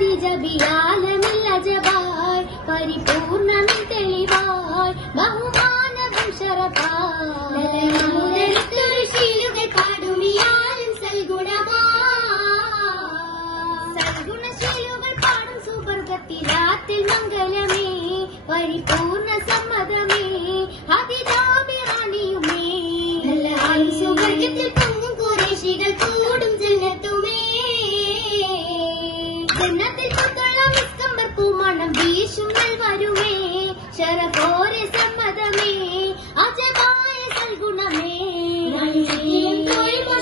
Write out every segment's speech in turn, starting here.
ഖദീജ ബിയാലമിൽ അജബായ് പരിപൂർണ്ണനും തെളിവായ് ബഹുമാനവും ശറഫായ് ശീലുകൾ പാടുമിയാലും സൽഗുണശീലുകൾ പാടും സുവർഗത്തിലാത്തിൽ മംഗലമേ പരിപൂർണ്ണ സമ്മതമേ അതിജാബിറാനിയുമേ സുവർഗത്തിൽ പൊങ്ങും ഖുറൈശികൾ കൂടും ജന്നത്തുമേ ജന്നത്തിൽ പുത്തുള്ള മിസ്കമ്പർ പൂമണം വീശും നൽവരുമേ ശരഫോരെ സമ്മതമേ അജബായ സൽഗുണമേ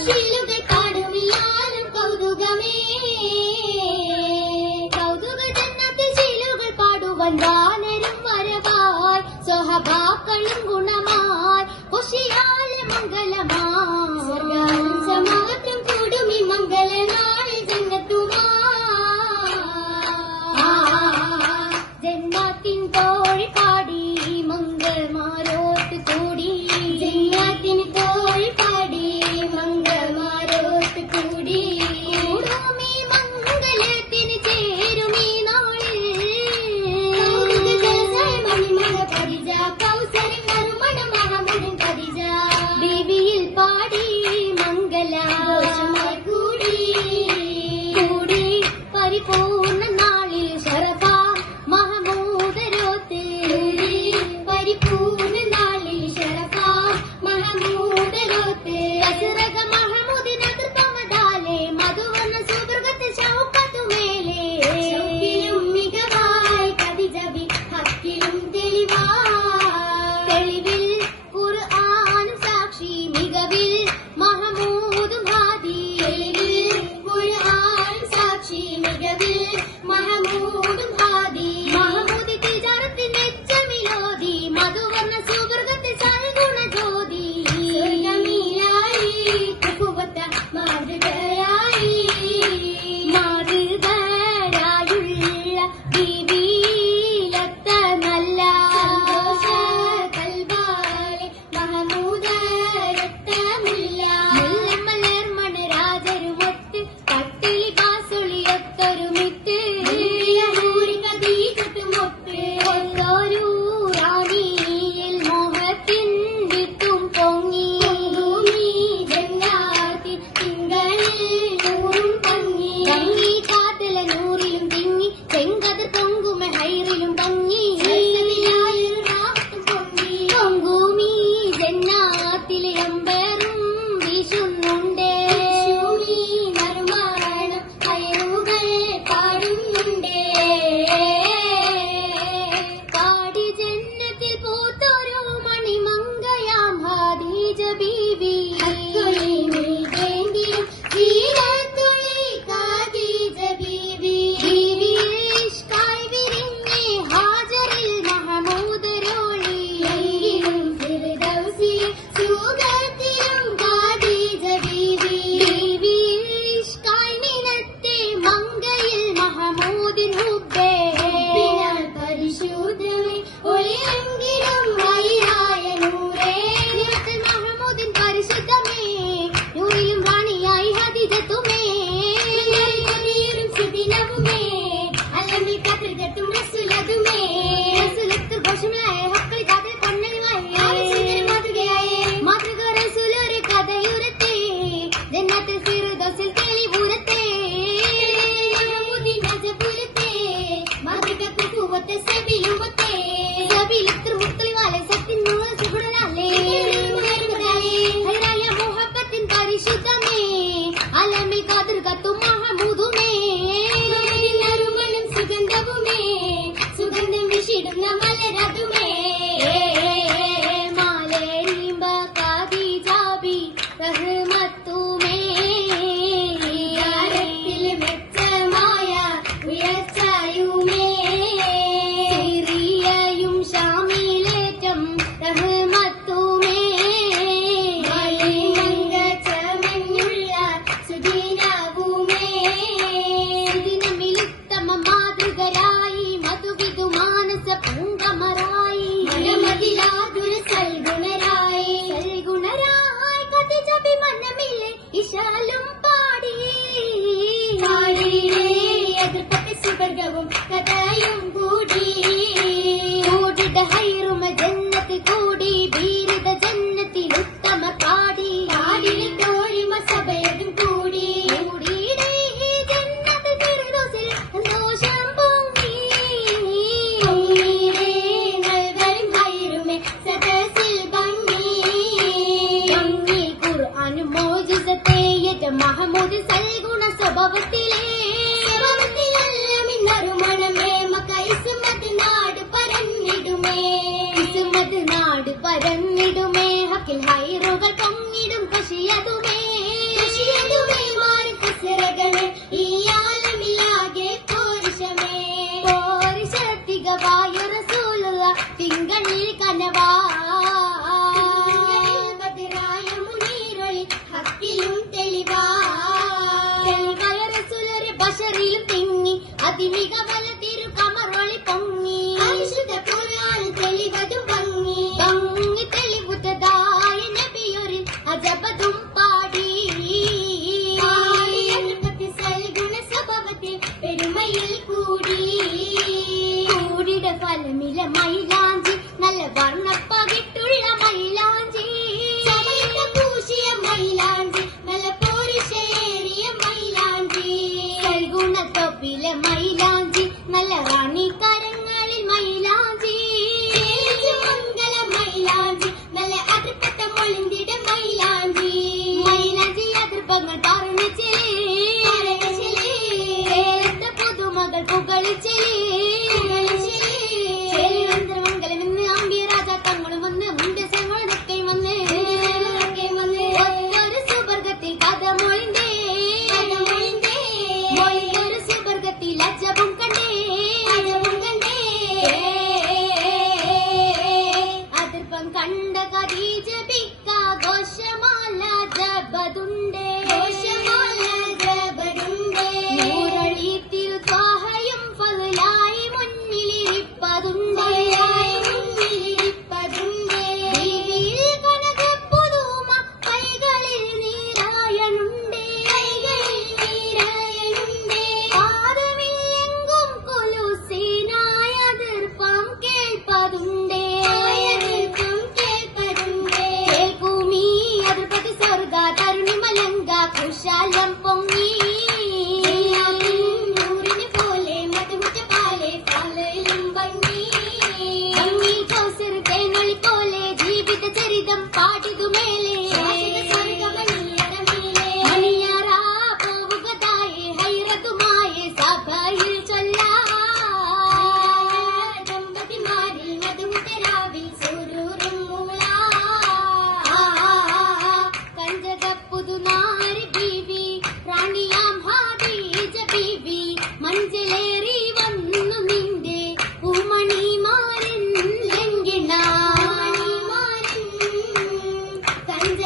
ശീലുകൾ പാടുമിയാലും കൗതുകമേ കൗതുക ജന്നത്തിൽ ശീലുകൾ പാടുവാൻ വാനരും വരവായി സ്വഹബാക്കളും ഗുണമായി ഖുശിയാലെ മംഗലമായി സമാഗതം കൂടുമി മംഗലനാളിൽ ജന്നത്തുമാ ജന്നാത്തിൻ തോഴി പാടി മംഗൾമാരോത്ത് കൂടി ജന്നാത്തിൻ തോഴി പാടി മംഗൾമാരോത്ത് കൂടി കൂടുമീ മംഗലത്തിന് ചേരുമീ നാളിൽ മണിമല പരിജ കൗസരി മറുമണ മഹമുദൻ പരിജ ബീവിയിൽ പാടി മംഗലമായി കൂടി കൂടി പരിപൂർണ്ണ നാളിൽ ശറഫ മഹമൂദരോത്ത് പരിപൂർണ്ണ നാളിൽ ശറഫ മഹമൂദരോത്ത് അസ്റക മഹമൂദിന് കൃപമദാലെ മധുവർണ്ണ സുവർഗത്തിൽ ശൗക്കത്തുമേലെ ശൗക്കിലും മികവായി ഖദീജ ബി ഹക്കിലും തെളിവിൽ ഖുർആനും സാക്ഷി മികവിൽ മഹമൂദും ഹാദി തെളിവിൽ ഖുർആനും സാക്ഷി മികവിൽ മഹമൂദും ഹാദി മഹമൂദ് തിജാറത്തിന്റെ എച്ചമിലോതി മധുവർണ്ണ സുവർഗത്തിൽ സൽഗുണ ജ്യോതി സ്വർഗമീയായി കുഫുവത്ത മാതൃകയായി മാതൃകയായുള്ള ബീവിയിലൊത്ത നല്ല സന്തോഷ കൽബാലെ മഹമൂദരത്തമില്ല മുല്ലമലർമണ രാജരുമൊത്ത് പട്ടിലി കാസൊളിയൊത്തൊരുമിത്ത് ഖദീജത്തുമൊത്ത് ഒത്തൊരു റാണിയിൽ മോഹത്തിൻ വിത്തും പൊങ്ങി ജന്നാത്തിൽ തിങ്കളിൽ നൂറും തങ്ങി തങ്ങി കാതല നൂറിലും തിങ്ങി ചെങ്കത് പൊങ്കുമ ഹൈറിലും പങ്ങി പൊങ്കുമീ ജന്നാത്തിലെ അമ്പേറും വീശുന്നുണ്ട് നറുമാണം ഹൈറുകൾ പാടുന്നുണ്ട് പാടി ജന്നത്തിൽ പൂത്തൊരു മണിമംഗയാം ഖദീജ ബീവി ഖദീജ ബീവി ഇഷ്കായി വിരിഞ്ഞ് ഹാജറിൽ മഹമൂദരോളി ഫിർദൗസിൽ സുഗതി മഹമൂദ് സൽഗുണ സ്വഭാവത്തിലെല്ലാം ഇന്നൊരു മണമേ മക്ക ഇസ്മത്ത് നാട് പരന്നിടുമേ ഇസ്മത്ത് നാട് പരന്നിടുമേ ഹക്കിൽ ഹൈറുകൾ പൊങ്ങിടും ഖുശിയതുമേ മാറി കസരകളെ ഈ ആലമിലാകെ പോരിശമേ പോരിശത്തികവായ റസൂലുള്ള തിങ്കളിൽ കനവാ ബദറായ മുനീറൊളി ഹക്കിലും തെളിവാ തെളിവായ റസൂലൊരു ബശറിലും തിങ്ങി അതിമികവല തിരു കമറൊളി പൊങ്ങി പരിശുദ്ധ ഖുർആൻ തെളിവതും ഭംഗി ഭംഗി തെളിവുറ്റതായ നബിയൊരു അജബതും പാടി സൽഗുണ സ്വഭാവത്തിൽ പെരുമയിൽ കൂടിയുടെ ഫലമില മൈലാഞ്ചി നല്ല വർണ്ണപ്പകിട്ടുള്ള മൈലാഞ്ചി പൂശിയ മൈലാഞ്ചി നല്ല പോരിശേറിയ മൈലാഞ്ചി സൽഗുണ തൊപ്പിലെ മൈലാഞ്ചി നല്ല റാണി കരങ്ങളിൽ മൈലാഞ്ചി മംഗല മൈലാഞ്ചി നല്ല അതിർപ്പട്ട മൊളിന്തിട മൈലാഞ്ചി മൈലാഞ്ചി അതിർപ്പങ്ങൾ പറഞ്ഞിച്ചേരത്തെ പുതുമകൾ പുകളിച്ചേമംഗലമെന്ന് അമ്പിയ രാജ തങ്ങളും വന്ന് മുണ്ടസങ്ങളൊക്കെ വന്ന് ഒരു സുവർഗത്തിൽ കഥ മൊഴിന്തേ ഒരു സുവർഗത്തിൽ അജബും കണ്ടേ അതിർപ്പം കണ്ട ഖദീജ ബിക്ക ഘോഷമാല ജബതുണ്ടേ നൂറളി തിരുത്വാഹയും ഫളലായി മുന്നിലിരിപ്പതുണ്ടേ ബീവിയിൽ കനകപ്പുതുമ കൈകളിൽ നീരായണുണ്ടേ പാദമില്ലെങ്കും കുലുസീനായ അതിർപ്പം കേൾപ്പതുണ്ടേ കേൾക്കുമീ അതിർപ്പത്തി സ്വർഗ തരുണി മലങ്ക കുശാലം പൊങ്ങി നൂറിനെ പോലെ മധുമുറ്റ പാലെ പാലയിലും ഭംഗി കൗസർ തേനൊളി പോലെ ജീവിത ചരിതം പാടിതുമേലെ മണിയാറാ പോവുകതായെ ഹൈറതുമായ സഭയിൽ ദമ്പതിമാരിൽ മധുമുറ്റരാവിൽ സുരൂറും കഞ്ചകപ്പുതുനാരി ബീവി റാണിയാം ഹാദീജ ബീവി മഞ്ചലേറി വന്നു നിന്റെ പൂമണിമാരൻ ലംഘിണ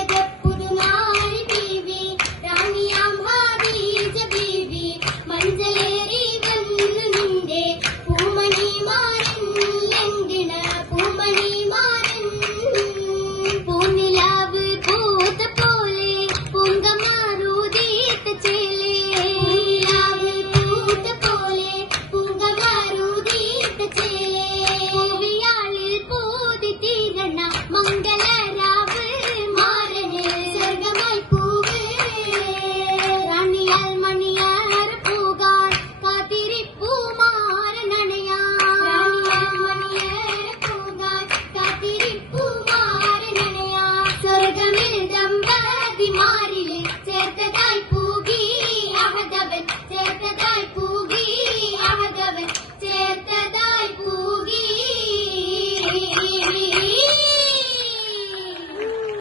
കഞ്ചകപ്പുതുനാരി ബീവി റാണിയാം ഹാദീജ ബീവി മഞ്ചലേറി വന്നു നിന്റെ പൂമണിമാരൻ ലംഘിണ പൂമണിമാരൻ പൂനിലാവ് പൂത്ത പോലെ പൂങ്കമാരുതീത്ത ചേലേ പൂത്ത പോലെ പൂങ്കമാരുതീത്ത ചേലേ പൂവിയാളിൽ പൂതി തീരണ മംഗളരാവ് മാരന് സ്വർഗമായി പൂവ് റാണിയാൽ മണിയാർ പൂകാൻ കാത്തിരിപ്പൂ മാരനണയാ സ്വർഗമിൽ ദമ്പതിമാർ